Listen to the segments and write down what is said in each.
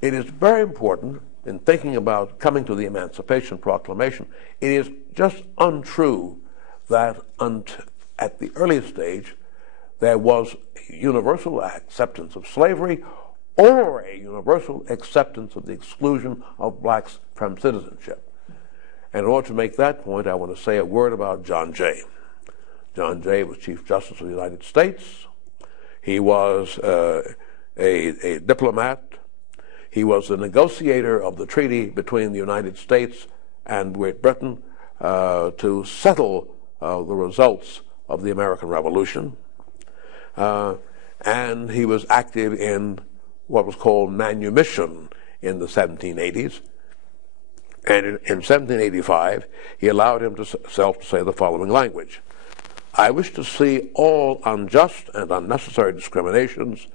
it is very important in thinking about coming to the Emancipation Proclamation. It is just untrue that at the earliest stage there was a universal acceptance of slavery or a universal acceptance of the exclusion of blacks from citizenship. And in order to make that point, I want to say a word about John Jay. John Jay was Chief Justice of the United States. He was a diplomat. He was the negotiator of the treaty between the United States and Great Britain to settle the results of the American Revolution. And he was active in what was called manumission in the 1780s. And in 1785, he allowed himself to say the following language: "I wish to see all unjust and unnecessary discriminations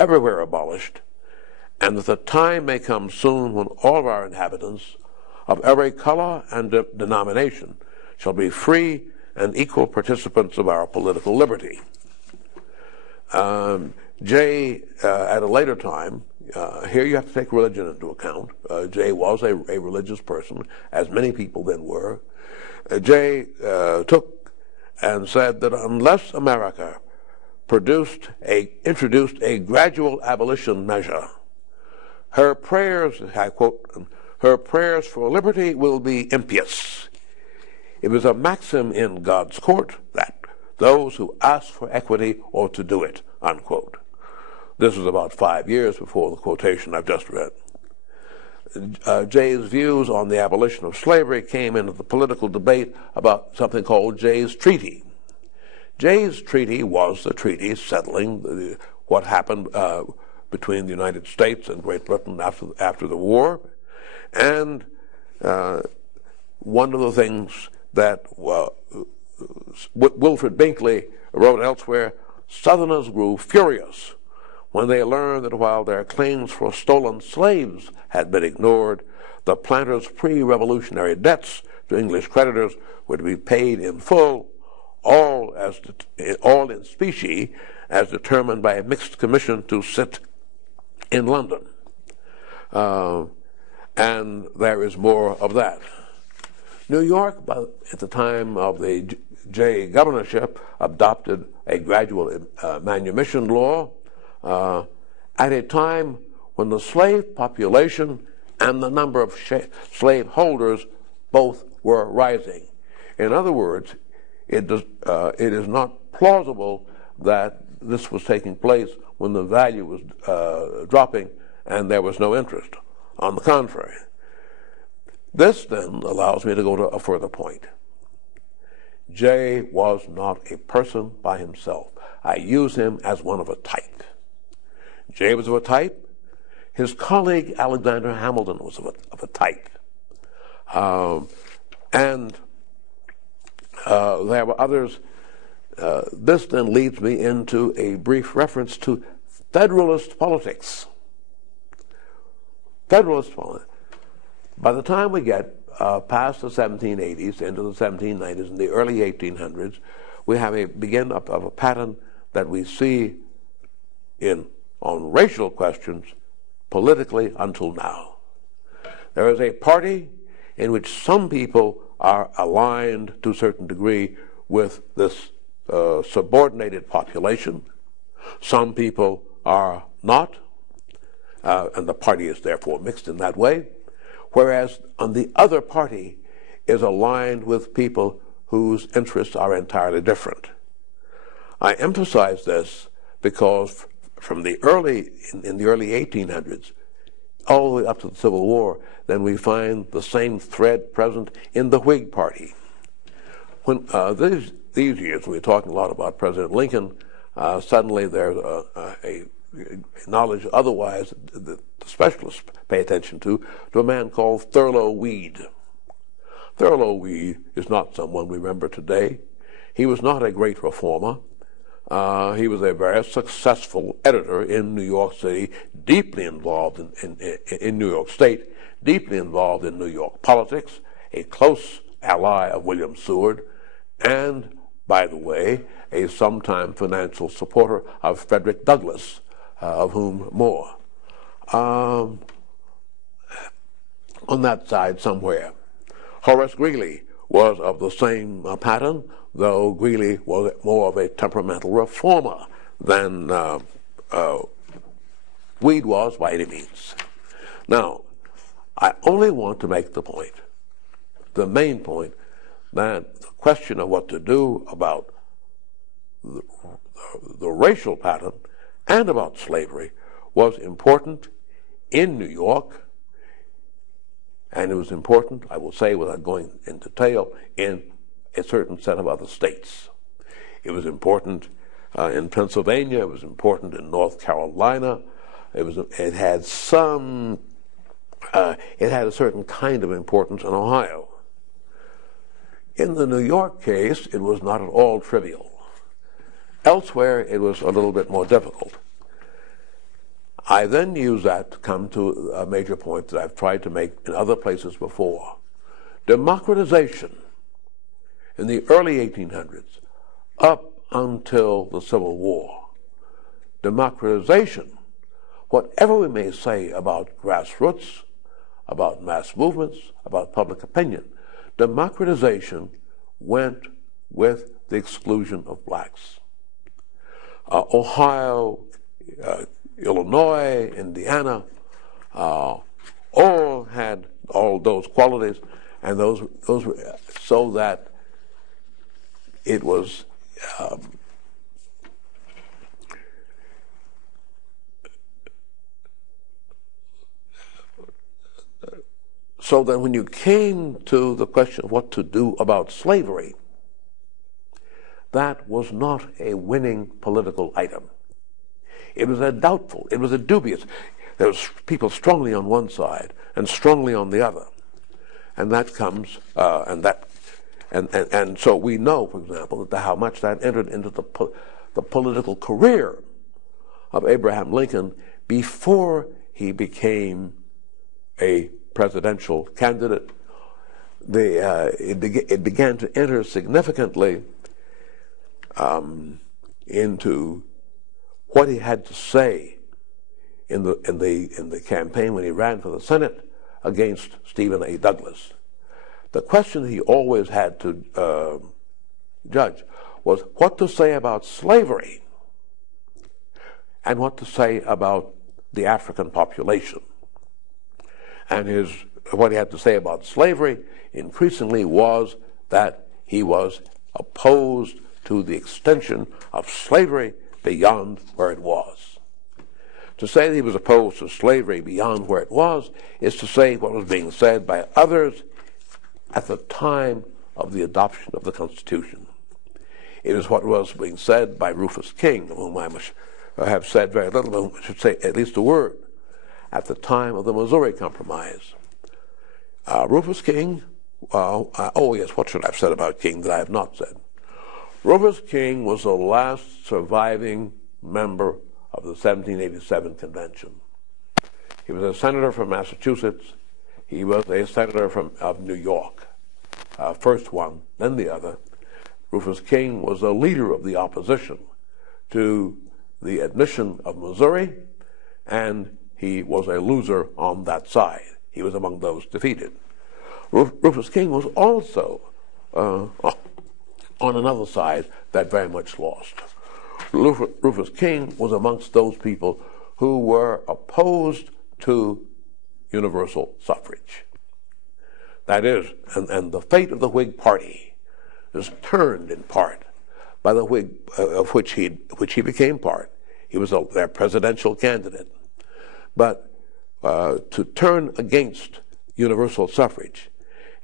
everywhere abolished, and that the time may come soon when all of our inhabitants of every color and denomination shall be free and equal participants of our political liberty." Jay, at a later time, here you have to take religion into account. Jay was a religious person, as many people then were. Jay took and said that unless America introduced a gradual abolition measure, her prayers, I quote, "her prayers for liberty will be impious." It was a maxim in God's court that those who ask for equity ought to do it, unquote. This was about 5 years before the quotation I've just read. Jay's views on the abolition of slavery came into the political debate about something called Jay's Treaty. Jay's Treaty was the treaty settling what happened between the United States and Great Britain after the war. And one of the things that Wilfred Binkley wrote elsewhere, Southerners grew furious when they learned that while their claims for stolen slaves had been ignored, the planters' pre-revolutionary debts to English creditors were to be paid in full, all in specie, as determined by a mixed commission to sit in London. And there is more of that. New York, at the time of the Jay governorship, adopted a gradual manumission law at a time when the slave population and the number of slave holders both were rising. In other words, it is not plausible that this was taking place when the value was dropping and there was no interest. On the contrary. This then allows me to go to a further point. Jay was not a person by himself. I use him as one of a type. Jay was of a type. His colleague Alexander Hamilton was of a type. And there were others. This then leads me into a brief reference to Federalist politics. Federalist politics. By the time we get past the 1780s, into the 1790s, and the early 1800s, we have a begin of a pattern that we see on racial questions politically until now. There is a party in which some people are aligned to a certain degree with this subordinated population. Some people are not, and the party is therefore mixed in that way. Whereas on the other party is aligned with people whose interests are entirely different. I emphasize this because from the in the early 1800s, all the way up to the Civil War, then we find the same thread present in the Whig Party. When these years, we're talking a lot about President Lincoln, suddenly there's a knowledge otherwise that the specialists pay attention to a man called Thurlow Weed. Thurlow Weed is not someone we remember today. He was not a great reformer. He was a very successful editor in New York City, deeply involved in New York State, deeply involved in New York politics, a close ally of William Seward, and, by the way, a sometime financial supporter of Frederick Douglass, of whom more. on that side somewhere. Horace Greeley was of the same pattern, though Greeley was more of a temperamental reformer than Weed was by any means. Now, I only want to make the point, the main point, that the question of what to do about the racial pattern and about slavery was important in New York, and it was important, I will say without going into detail, in a certain set of other states. It was important in Pennsylvania, it was important in North Carolina, it had a certain kind of importance in Ohio. In the New York case, it was not at all trivial. Elsewhere, it was a little bit more difficult. I then use that to come to a major point that I've tried to make in other places before. Democratization in the early 1800s, up until the Civil War. Democratization, whatever we may say about grassroots, about mass movements, about public opinion, democratization went with the exclusion of blacks. Ohio, Illinois, Indiana, all had all those qualities, and those were so that it was so that when you came to the question of what to do about slavery, that was not a winning political item. It was a doubtful, it was a dubious. There was people strongly on one side and strongly on the other, and that comes and so we know, for example, that how much that entered into the political career of Abraham Lincoln before he became a presidential candidate. It began to enter significantly into what he had to say in the campaign when he ran for the Senate against Stephen A. Douglas. The question he always had to judge was what to say about slavery and what to say about the African population. And what he had to say about slavery increasingly was that he was opposed to the extension of slavery beyond where it was. To say that he was opposed to slavery beyond where it was is to say what was being said by others at the time of the adoption of the Constitution. It is what was being said by Rufus King, of whom I have said very little, but I should say at least a word, at the time of the Missouri Compromise. Rufus King, oh yes, what should I have said about King that I have not said? Rufus King was the last surviving member of the 1787 convention. He was a senator from Massachusetts. He was a senator of New York. First one, then the other. Rufus King was a leader of the opposition to the admission of Missouri, and he was a loser on that side. He was among those defeated. Rufus King was also on another side that very much lost. Rufus King was amongst those people who were opposed to universal suffrage. That is, and the fate of the Whig Party is turned in part by the Whig, of which he became part. He was their presidential candidate. But to turn against universal suffrage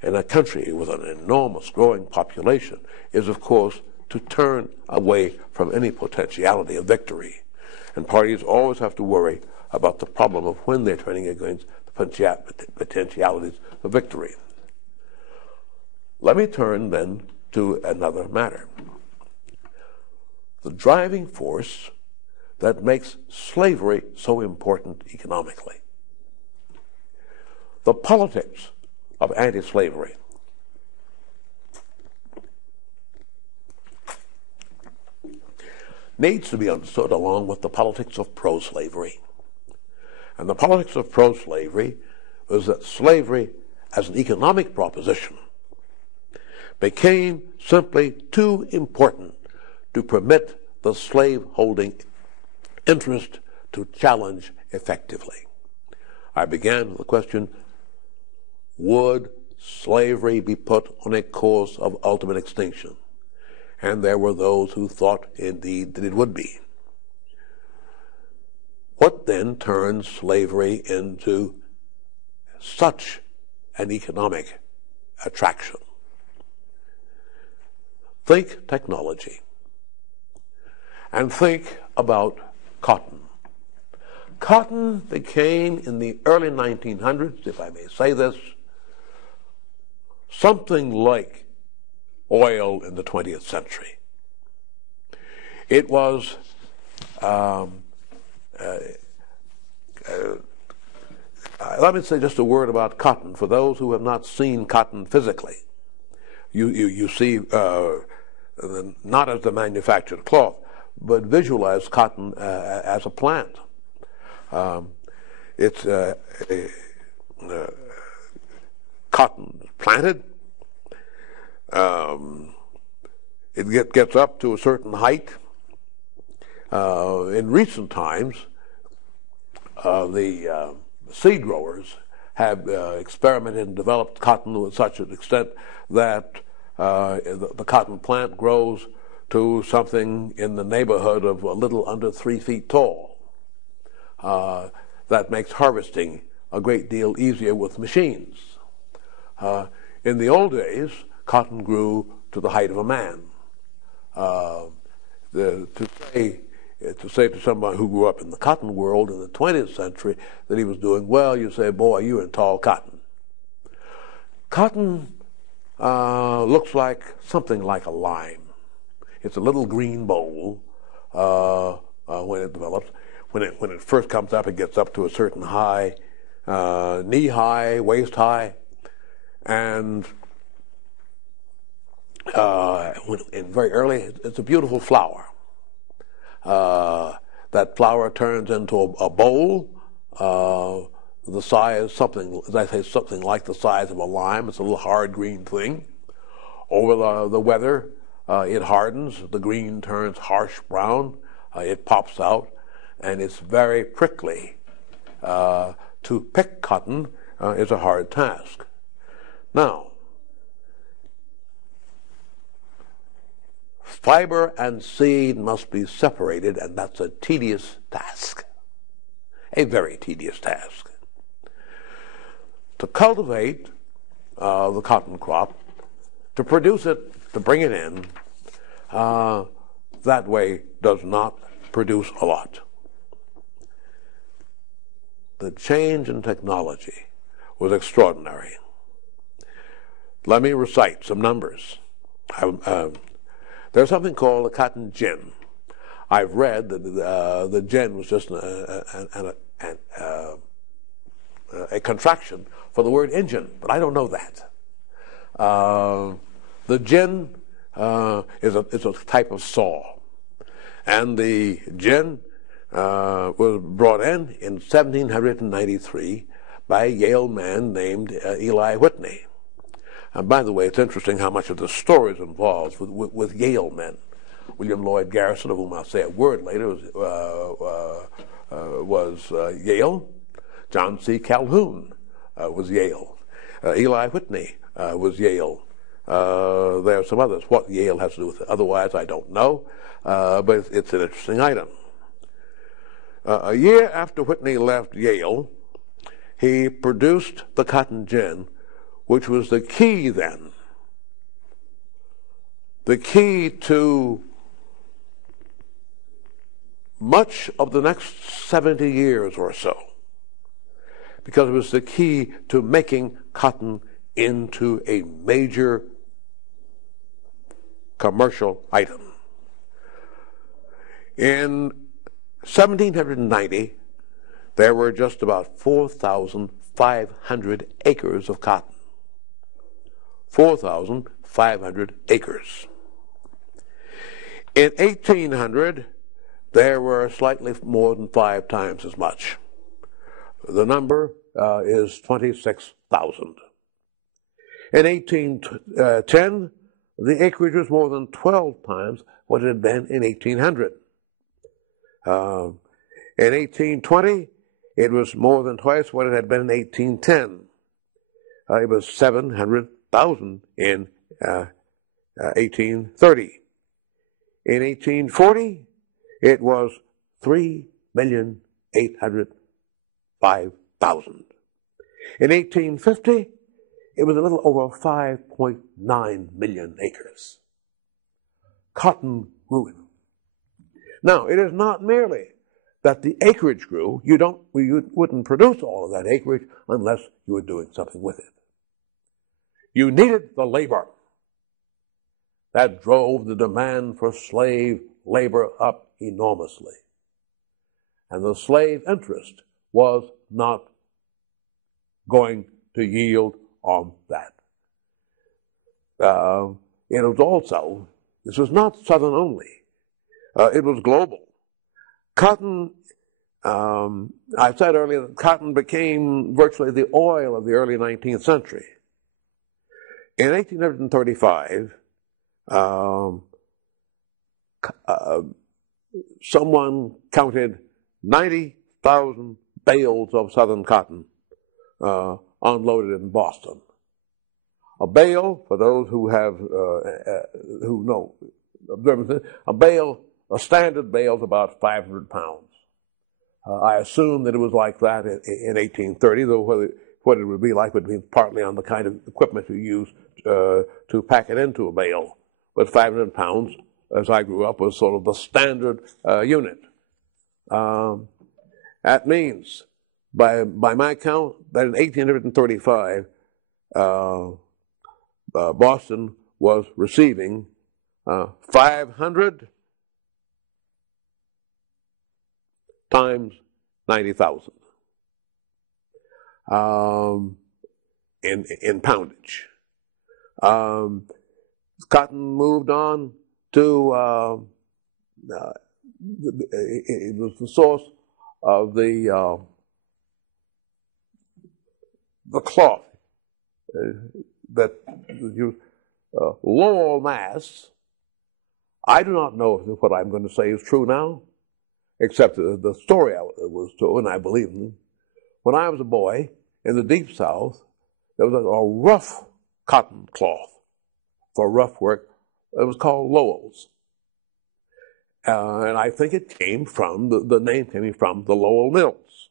in a country with an enormous growing population is, of course, to turn away from any potentiality of victory. And parties always have to worry about the problem of when they're turning against the potentialities of victory. Let me turn then to another matter. The driving force that makes slavery so important economically. The politics of anti-slavery. Needs to be understood along with the politics of pro-slavery. And the politics of pro-slavery was that slavery as an economic proposition became simply too important to permit the slave-holding interest to challenge effectively. I began with the question, would slavery be put on a course of ultimate extinction? And there were those who thought indeed that it would be. What then turned slavery into such an economic attraction? Think technology and think about cotton. Cotton became, in the early 1900s, if I may say this, something like oil in the 20th century. It was let me say just a word about cotton for those who have not seen cotton physically. You see, not as the manufactured cloth, but visualize cotton as a plant. It's cotton planted. It gets up to a certain height. In recent times, the seed growers have experimented and developed cotton to such an extent that the cotton plant grows to something in the neighborhood of a little under 3 feet tall. That makes harvesting a great deal easier with machines. In the old days, cotton grew to the height of a man. To say to someone who grew up in the cotton world in the 20th century that he was doing well, you say, boy, you're in tall cotton. Cotton looks like something like a lime. It's a little green bowl when it develops. When it first comes up, it gets up to a certain high, knee high, waist high, and very early, it's a beautiful flower. That flower turns into a bowl, the size, something, as I say, something like the size of a lime. It's a little hard green thing. Over the weather, it hardens. The green turns harsh brown. It pops out, and it's very prickly. To pick cotton is a hard task. Now, fiber and seed must be separated, and that's a tedious task, a very tedious task. To cultivate the cotton crop, to produce it, to bring it in, that way does not produce a lot. The change in technology was extraordinary. Let me recite some numbers. There's something called a cotton gin. I've read that the gin was just a contraction for the word engine, but I don't know that. The gin is a type of saw, and the gin was brought in 1793 by a Yale man named Eli Whitney. And by the way, it's interesting how much of the story is involved with Yale men. William Lloyd Garrison, of whom I'll say a word later, was Yale. John C. Calhoun was Yale. Eli Whitney was Yale. There are some others. What Yale has to do with it, otherwise I don't know, but it's an interesting item. A year after Whitney left Yale, he produced the cotton gin, which was the key then, the key to much of the next 70 years or so, because it was the key to making cotton into a major commercial item. In 1790, there were just about 4,500 acres of cotton. 4,500 acres. In 1800, there were slightly more than 5 times as much. The number is 26,000. In 1810, the acreage was more than 12 times what it had been in 1800. In 1820, it was more than twice what it had been in 1810. It was 700,000 in 1830. In 1840, it was 3,805,000. In 1850, it was a little over 5.9 million acres. Cotton grew in. Now, it is not merely that the acreage grew. You wouldn't produce all of that acreage unless you were doing something with it. You needed the labor. That drove the demand for slave labor up enormously. And the slave interest was not going to yield on that. It was also, this was not Southern only. It was global. Cotton, I said earlier that cotton became virtually the oil of the early 19th century. In 1835, someone counted 90,000 bales of Southern cotton unloaded in Boston. A bale, for those who have who know observance, a standard bale is about 500 pounds. I assume that it was like that in 1830, though what it would be like would be partly on the kind of equipment you use to pack it into a bale. But 500 pounds, as I grew up, was sort of the standard unit. That means, by my count, that in 1835, Boston was receiving 500 times 90,000 in poundage. Cotton moved on to it was the source of the cloth that was used. Lowell, Mass. I do not know if what I'm going to say is true now, except the story was true, and I believe in. When I was a boy in the Deep South, there was a rough cotton cloth for rough work. It was called Lowell's. And I think it came from, the name came from the Lowell Mills.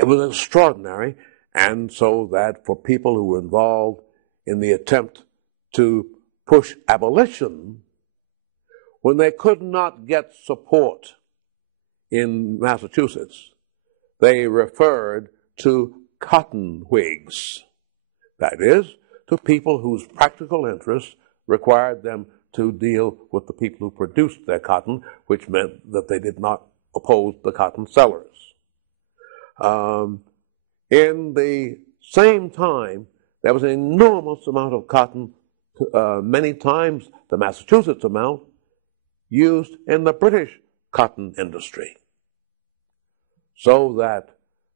It was extraordinary, and so that for people who were involved in the attempt to push abolition, when they could not get support in Massachusetts, they referred to cotton Whigs. That is, to people whose practical interests required them to deal with the people who produced their cotton, which meant that they did not oppose the cotton sellers. In the same time, there was an enormous amount of cotton, many times the Massachusetts amount, used in the British cotton industry. So that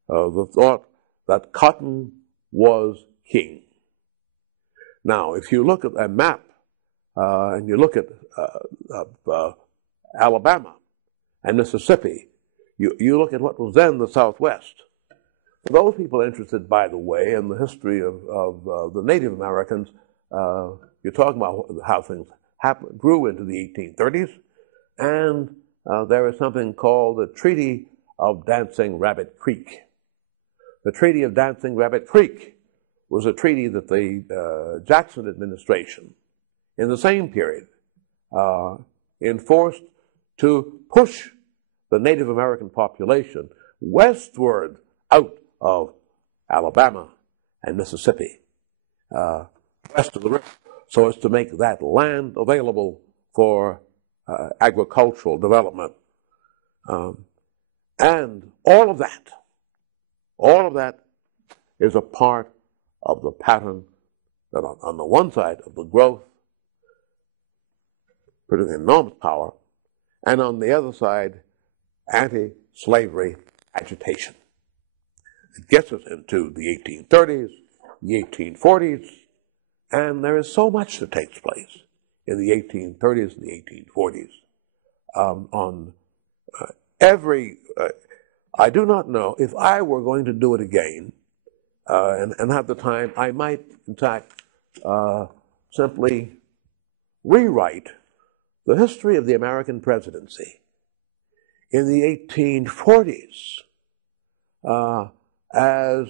the thought that cotton was king. Now, if you look at a map and you look at Alabama and Mississippi, you look at what was then the Southwest. For those people interested, by the way, in the history of the Native Americans, you're talking about how things grew into the 1830s, and there is something called the Treaty of Dancing Rabbit Creek. The Treaty of Dancing Rabbit Creek was a treaty that the Jackson administration, in the same period, enforced to push the Native American population westward out of Alabama and Mississippi, west of the river, so as to make that land available for agricultural development. And all of that is a part of the pattern that on the one side of the growth, producing enormous power, and on the other side, anti-slavery agitation. It gets us into the 1830s, the 1840s, and there is so much that takes place in the 1830s and the 1840s. I do not know if I were going to do it again and have the time, I might, in fact, simply rewrite the history of the American presidency in the 1840s as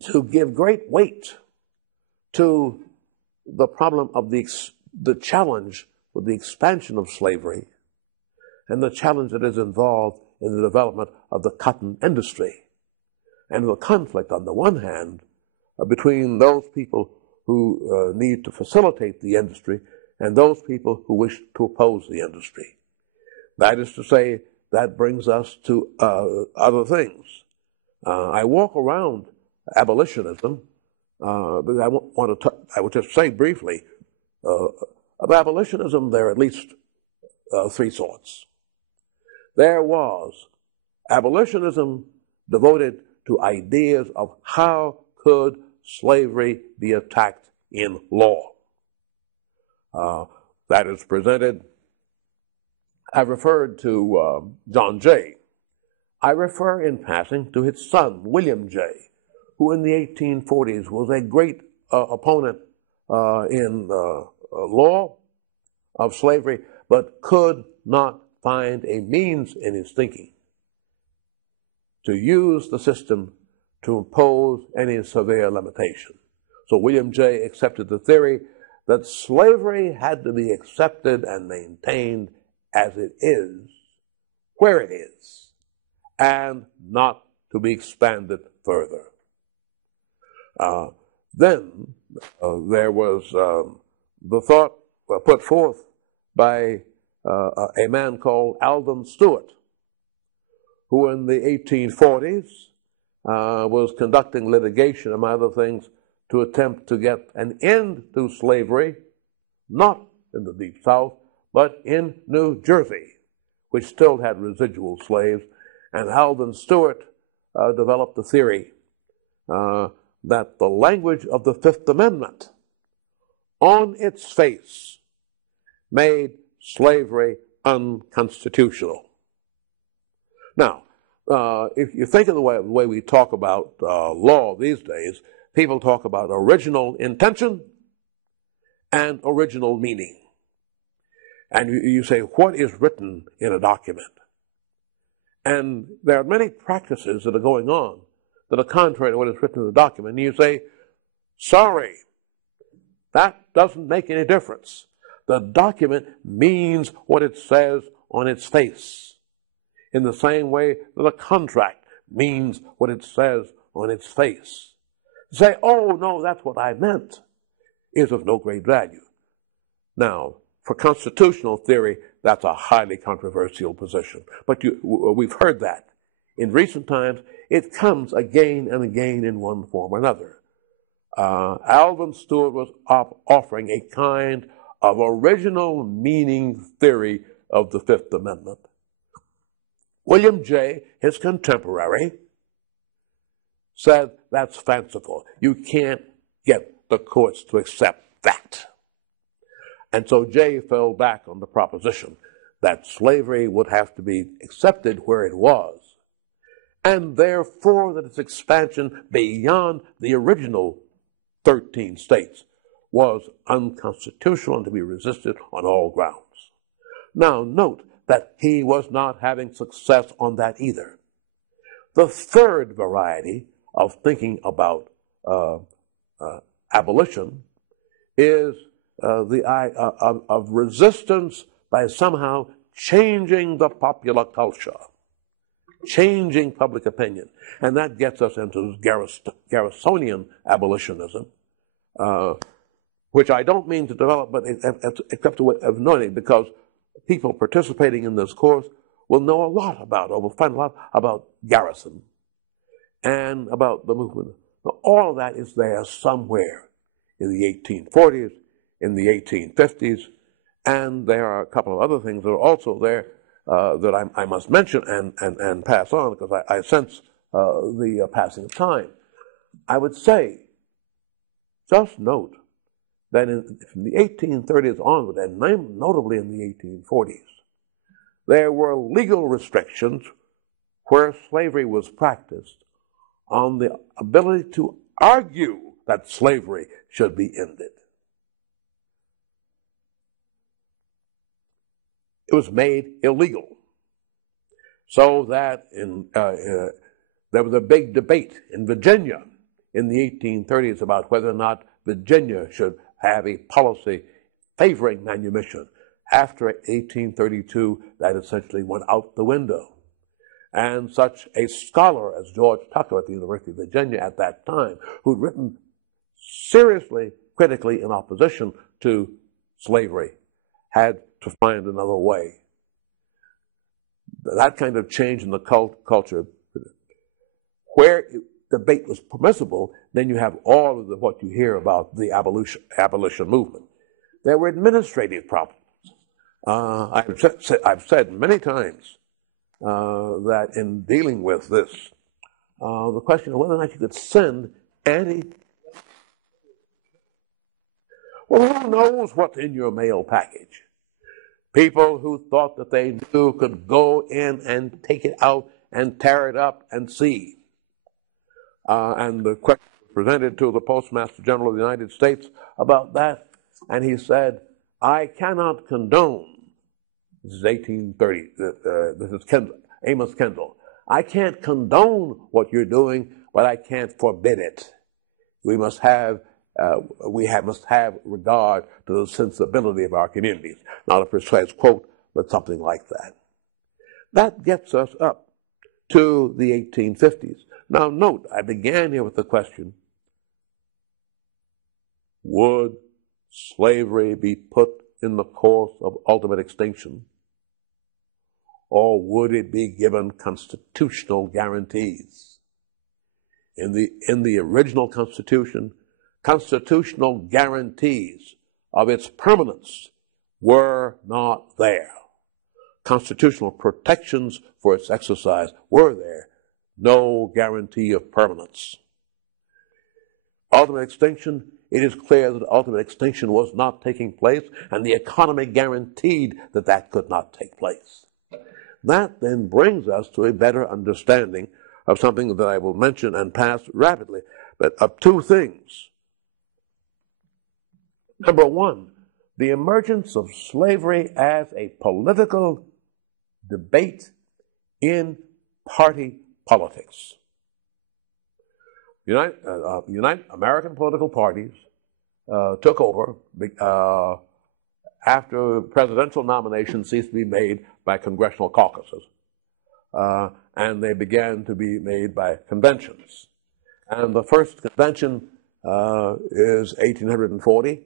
to give great weight to the problem of the challenge with the expansion of slavery and the challenge that is involved in the development of the cotton industry, and the conflict on the one hand between those people who need to facilitate the industry and those people who wish to oppose the industry. That is to say, that brings us to other things. I walk around abolitionism, but I would just say briefly, of abolitionism there are at least three sorts. There was abolitionism devoted to ideas of how could slavery be attacked in law. That is presented. I referred to John Jay. I refer in passing to his son, William Jay, who in the 1840s was a great opponent in law of slavery, but could not find a means in his thinking to use the system to impose any severe limitation. So William Jay accepted the theory that slavery had to be accepted and maintained as it is, where it is, and not to be expanded further. Then there was the thought put forth by a man called Alvin Stewart, who in the 1840s was conducting litigation, among other things, to attempt to get an end to slavery, not in the Deep South, but in New Jersey, which still had residual slaves. And Alvin Stewart developed the theory that the language of the Fifth Amendment, on its face, made slavery unconstitutional. Now, if you think of the way we talk about law these days, people talk about original intention and original meaning. And you say, what is written in a document? And there are many practices that are going on that are contrary to what is written in the document. And you say, sorry, that doesn't make any difference. The document means what it says on its face, in the same way that a contract means what it says on its face. To say, oh, no, that's what I meant, is of no great value. Now, for constitutional theory, that's a highly controversial position. But we've heard that. In recent times, it comes again and again in one form or another. Alvin Stewart was offering a kind of original meaning theory of the Fifth Amendment. William Jay, his contemporary, said that's fanciful. You can't get the courts to accept that. And so Jay fell back on the proposition that slavery would have to be accepted where it was, and therefore that its expansion beyond the original 13 states was unconstitutional and to be resisted on all grounds. Now note that he was not having success on that either. The third variety of thinking about abolition is of resistance by somehow changing the popular culture, changing public opinion. And that gets us into Garrisonian abolitionism, which I don't mean to develop, but except to noting, because people participating in this course will know a lot about, or will find a lot about Garrison and about the movement. Now, all of that is there somewhere in the 1840s, in the 1850s, and there are a couple of other things that are also there that I must mention and pass on, because I sense the passing of time. I would say, just note that from the 1830s onward, and notably in the 1840s, there were legal restrictions where slavery was practiced on the ability to argue that slavery should be ended. It was made illegal, so that there was a big debate in Virginia in the 1830s about whether or not Virginia should have a policy favoring manumission. After 1832, that essentially went out the window. And such a scholar as George Tucker at the University of Virginia at that time, who'd written seriously, critically in opposition to slavery, had to find another way. That kind of change in the culture, where debate was permissible, then you have all of what you hear about the abolition movement. There were administrative problems. I've said many times that in dealing with this, the question of whether or not you could send well, who knows what's in your mail package? People who thought that they knew could go in and take it out and tear it up and see. And the question was presented to the Postmaster General of the United States about that, and he said, I cannot condone, this is 1830, this is Amos Kendall, I can't condone what you're doing, but I can't forbid it. We must have regard to the sensibility of our communities. Not a precise quote, but something like that. That gets us up to the 1850s. Now note, I began here with the question, would slavery be put in the course of ultimate extinction, or would it be given constitutional guarantees? In the original Constitution, constitutional guarantees of its permanence were not there. Constitutional protections for its exercise were there. No guarantee of permanence. Ultimate extinction, it is clear that ultimate extinction was not taking place, and the economy guaranteed that that could not take place. That then brings us to a better understanding of something that I will mention and pass rapidly, but of two things. Number one, the emergence of slavery as a political debate in party politics. American political parties took over after presidential nominations ceased to be made by congressional caucuses, and they began to be made by conventions. And the first convention is 1840,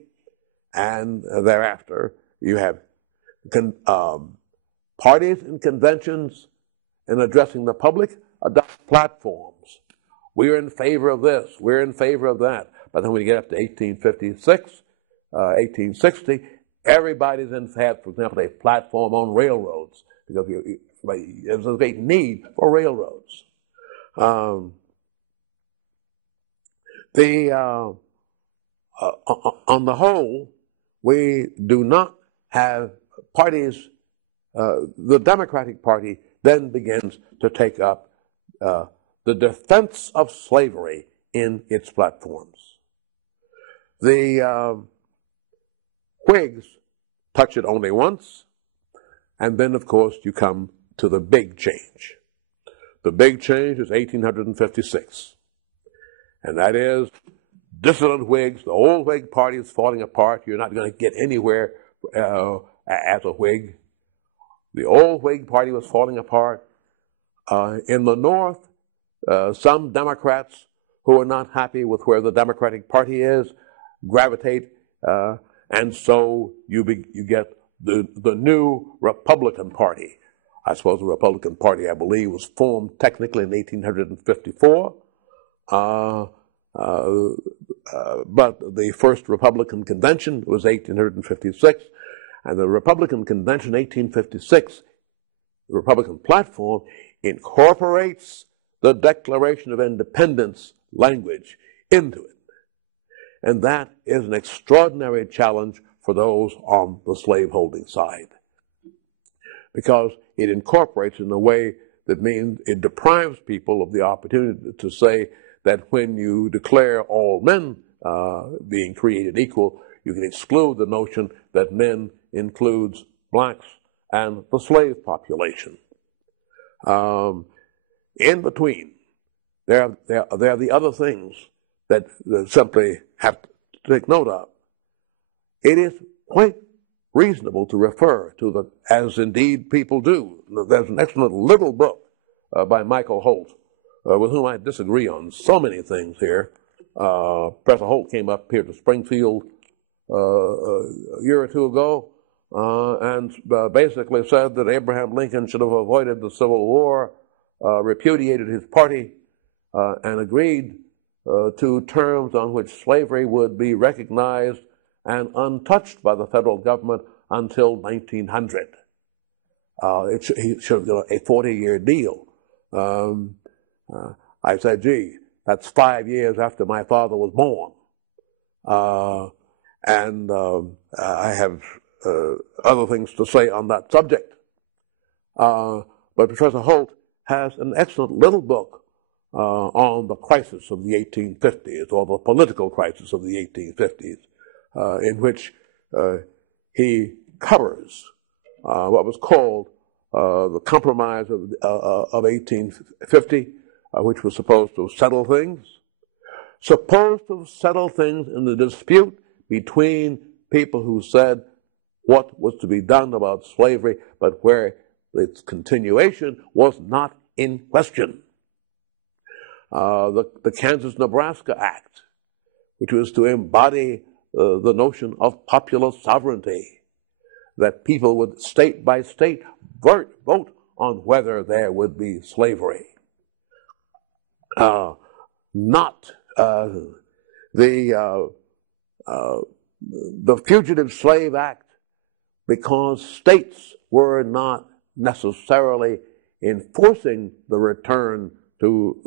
and thereafter you have parties and conventions in addressing the public adopt platforms. We're in favor of this, we're in favor of that. But then when you get up to 1856, 1860, everybody's had, for example, a platform on railroads, because there's a great need for railroads. On the whole, we do not have parties. The Democratic Party then begins to take up the defense of slavery in its platforms. The Whigs touch it only once, and then, of course, you come to the big change. The big change is 1856, and that is dissident Whigs. The old Whig Party is falling apart. You're not going to get anywhere as a Whig. The old Whig Party was falling apart. In the North, some Democrats who are not happy with where the Democratic Party is gravitate, and so you get the new Republican Party. I suppose the Republican Party, I believe, was formed technically in 1854, but the first Republican Convention was 1856, and the Republican Convention 1856, the Republican platform, incorporates the Declaration of Independence language into it. And that is an extraordinary challenge for those on the slaveholding side, because it incorporates in a way that means it deprives people of the opportunity to say that when you declare all men being created equal, you can exclude the notion that men includes blacks and the slave population. In between, there are the other things that simply have to take note of. It is quite reasonable to refer to the, as indeed people do. There's an excellent little book by Michael Holt, with whom I disagree on so many things here. Professor Holt came up here to Springfield a year or two ago and basically said that Abraham Lincoln should have avoided the Civil War, repudiated his party, and agreed to terms on which slavery would be recognized and untouched by the federal government until 1900. He should have done a 40-year deal. I said, gee, that's 5 years after my father was born. I have other things to say on that subject. But Professor Holt has an excellent little book on the crisis of the 1850s, or the political crisis of the 1850s, in which he covers what was called the Compromise of 1850, which was supposed to settle things. Supposed to settle things in the dispute between people who said what was to be done about slavery, but where its continuation was not in question. The Kansas-Nebraska Act, which was to embody the notion of popular sovereignty, that people would state by state vote on whether there would be slavery. Not the Fugitive Slave Act, because states were not necessarily enforcing the return to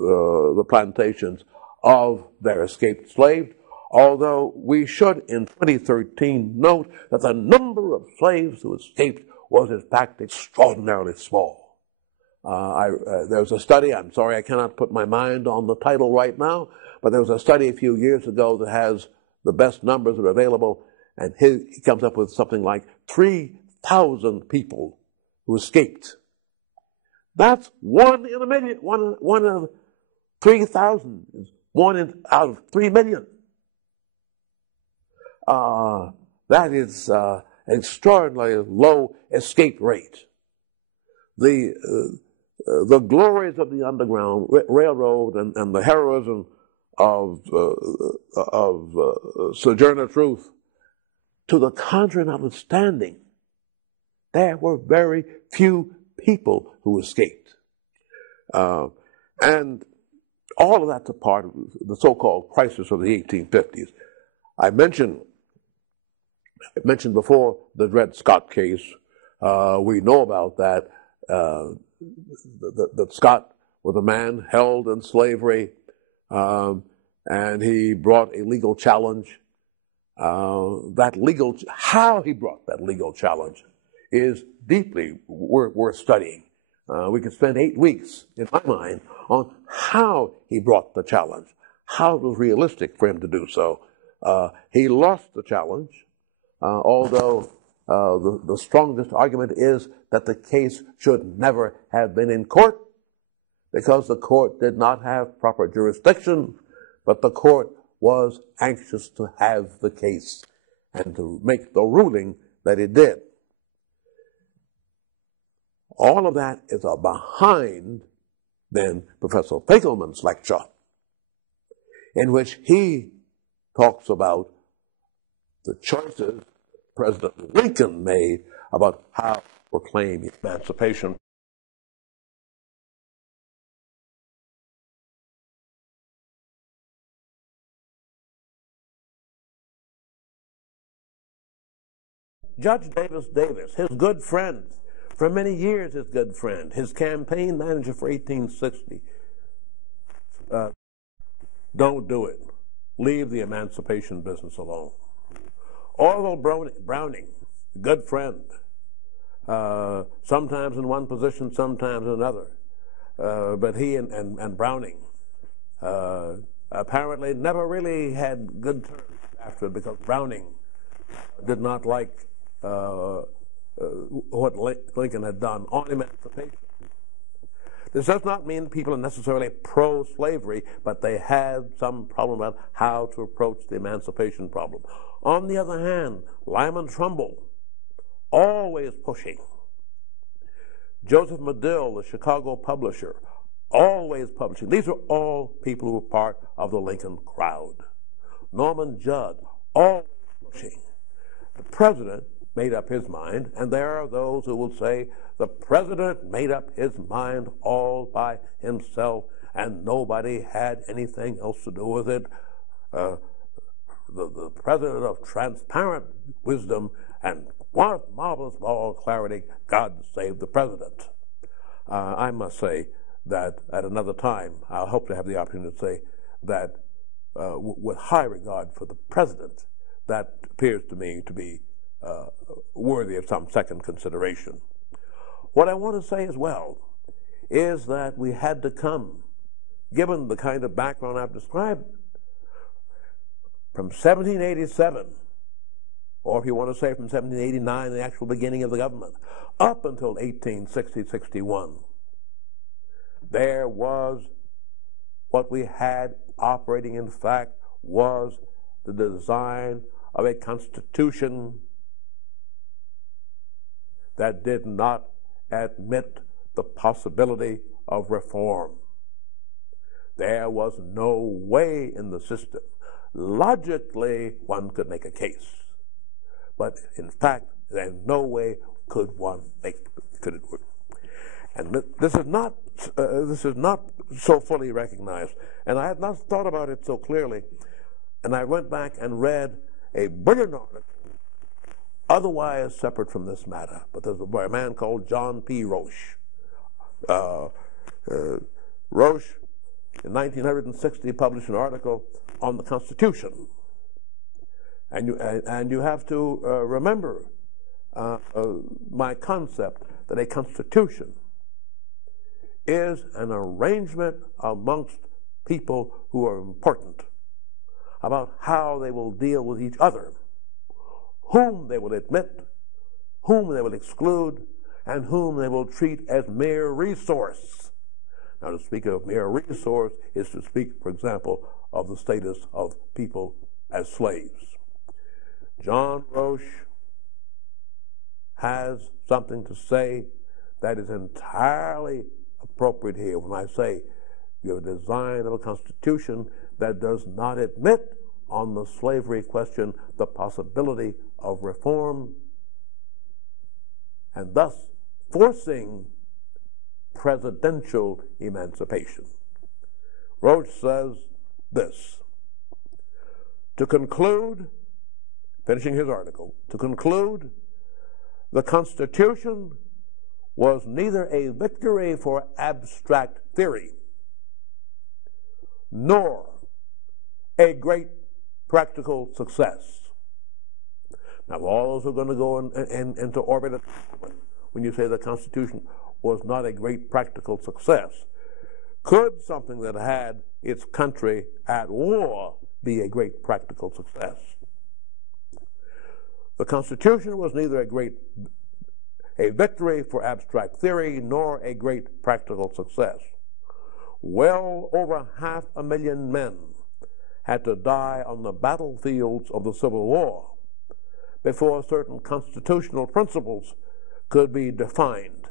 the plantations of their escaped slaves, although we should in 2013 note that the number of slaves who escaped was in fact extraordinarily small. There was a study, I'm sorry I cannot put my mind on the title right now, but there was a study a few years ago that has the best numbers that are available, and he comes up with something like 3,000 people who escaped. That's 1 in a million. One of 3,000 is 1 out of 3 million. That is an extraordinarily low escape rate. The glories of the Underground Railroad and the heroism of Sojourner Truth, to the contrary notwithstanding, there were very few people who escaped. And all of that's a part of the so-called crisis of the 1850s. I mentioned before the Dred Scott case. We know about that. That Scott was a man held in slavery, and he brought a legal challenge. How he brought that legal challenge is deeply worth studying. We could spend 8 weeks, in my mind, on how he brought the challenge, how it was realistic for him to do so. He lost the challenge, although the strongest argument is that the case should never have been in court, because the court did not have proper jurisdiction, but the court was anxious to have the case and to make the ruling that it did. All of that is behind, then, Professor Finkelman's lecture, in which he talks about the choices President Lincoln made about how to proclaim emancipation. Judge Davis, his good friend, for many years his good friend, his campaign manager for 1860, don't do it. Leave the emancipation business alone. Orville Browning, good friend, sometimes in one position, sometimes in another. But he and Browning apparently never really had good terms after it, because Browning did not like what Lincoln had done on emancipation. This does not mean people are necessarily pro-slavery, but they had some problem about how to approach the emancipation problem. On the other hand, Lyman Trumbull, always pushing. Joseph Medill, the Chicago publisher, always publishing. These are all people who were part of the Lincoln crowd. Norman Judd, always pushing. The president made up his mind, and there are those who will say the president made up his mind all by himself and nobody had anything else to do with it. The president of transparent wisdom and marvelous moral clarity, God save the president. I must say that at another time, I'll hope to have the opportunity to say that with high regard for the president, that appears to me to be worthy of some second consideration. What I want to say as well is that we had to come, given the kind of background I've described, from 1787, or if you want to say from 1789, the actual beginning of the government, up until 1860-61, there was what we had operating, in fact, was the design of a constitution that did not admit the possibility of reform. There was no way in the system. Logically, one could make a case, but in fact, in no way could one could it work. And this is not so fully recognized, and I had not thought about it so clearly. And I went back and read a brilliant article, otherwise separate from this matter, but there's a man called John P. Roche. Roche, in 1960, published an article on the Constitution. And you have to remember my concept that a constitution is an arrangement amongst people who are important about how they will deal with each other, whom they will admit, whom they will exclude, and whom they will treat as mere resource. Now, to speak of mere resource is to speak, for example, of the status of people as slaves. John Roche has something to say that is entirely appropriate here when I say you have a design of a constitution that does not admit on the slavery question the possibility of reform, and thus forcing presidential emancipation. Roche says this: to conclude, finishing his article, to conclude, the Constitution was neither a victory for abstract theory nor a great practical success. Now, all those who are going to go into orbit when you say the Constitution was not a great practical success, could something that had its country at war be a great practical success? The Constitution was neither a victory for abstract theory nor a great practical success. Well over 500,000 men had to die on the battlefields of the Civil War before certain constitutional principles could be defined,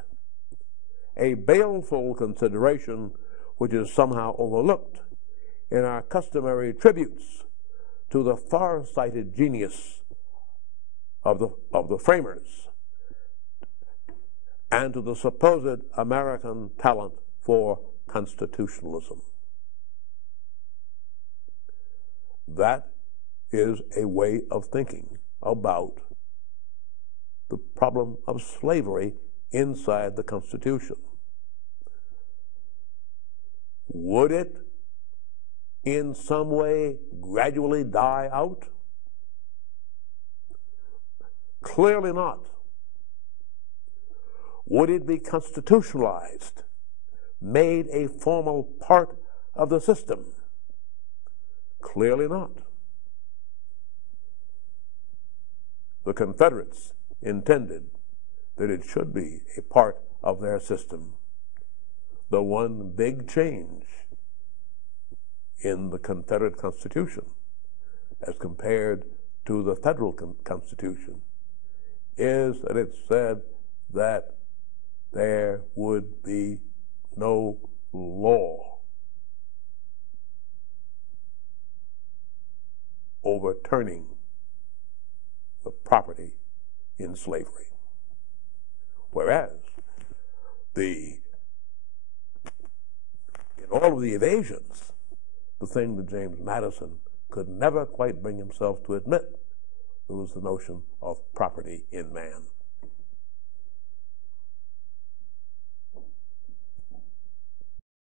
a baleful consideration which is somehow overlooked in our customary tributes to the far-sighted genius of the framers and to the supposed American talent for constitutionalism. That is a way of thinking about the problem of slavery inside the Constitution. Would it in some way gradually die out? Clearly not. Would it be constitutionalized, made a formal part of the system? Clearly not. The Confederates intended that it should be a part of their system. The one big change in the Confederate Constitution as compared to the Federal Constitution is that it said that there would be no law overturning the property in slavery. Whereas in all of the evasions, the thing that James Madison could never quite bring himself to admit, there was the notion of property in man.